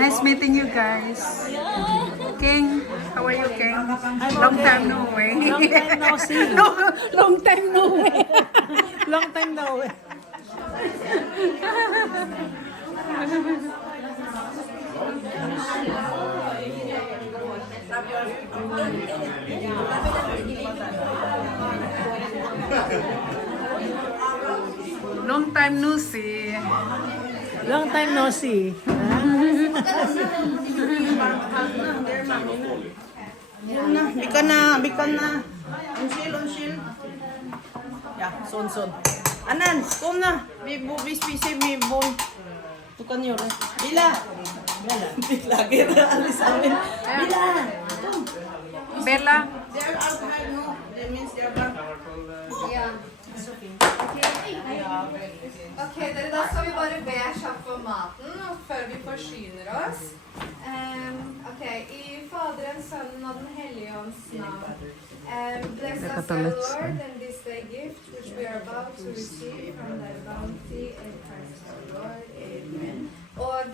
Nice meeting you guys. King, how are you, King? Long time no way. Long time no see. Long time no way. Long time no way. Long time no see. Long time no see. Bikan na. Unsil. Ya, son. Anan, kom na. Bibo, bispisi, bibo. Tukan yun. Bila. Lagi na alis amin. Bila. Bella. They're outside, no? That means they're back. Ja. Ok, dere, da skal vi bare be kjapt for maten før vi forsyner oss. Ok, i Faderen, Sønnen og Den hellige ånds navn. Bless us, O Lord, and this day gift which we are about to receive from thy bounty in Christ our Lord. Amen. Og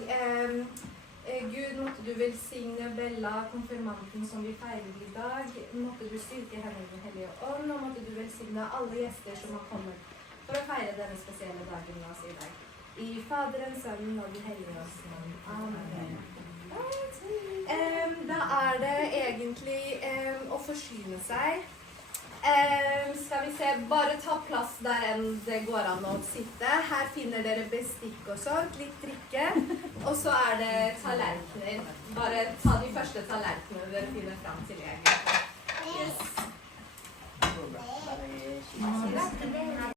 Gud, måtte du velsigne Bella, konfirmanten som vi feirer i dag. Måtte du styrke henne i Den hellige ånd, og måtte du velsigne alle gjester som har kommet for å feire denne spesielle dagen med oss i dag. I Faderen, Sønnen og Den hellige ånds navn. Amen. Da er det egentlig å forsyne seg. Skal vi se, bare ta plass der enn det går an å sitte. Her finner dere bestikk og sånt, litt drikke. Og så er det tallerkener. Bare ta de første tallerkenene dere finner fram til egen. Yes.